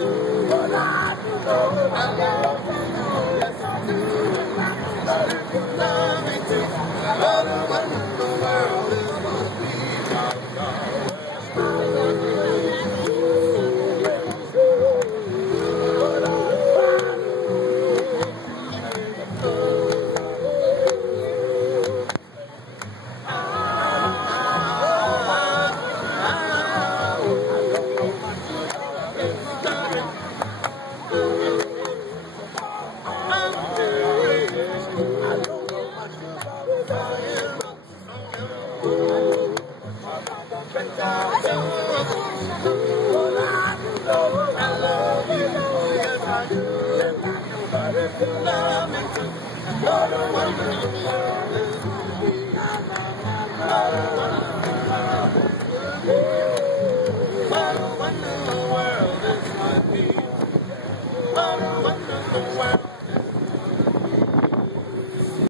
But I do know I love you. Yes, I do. But if you love me too, all the wonder in the world is must be my God. Love me too.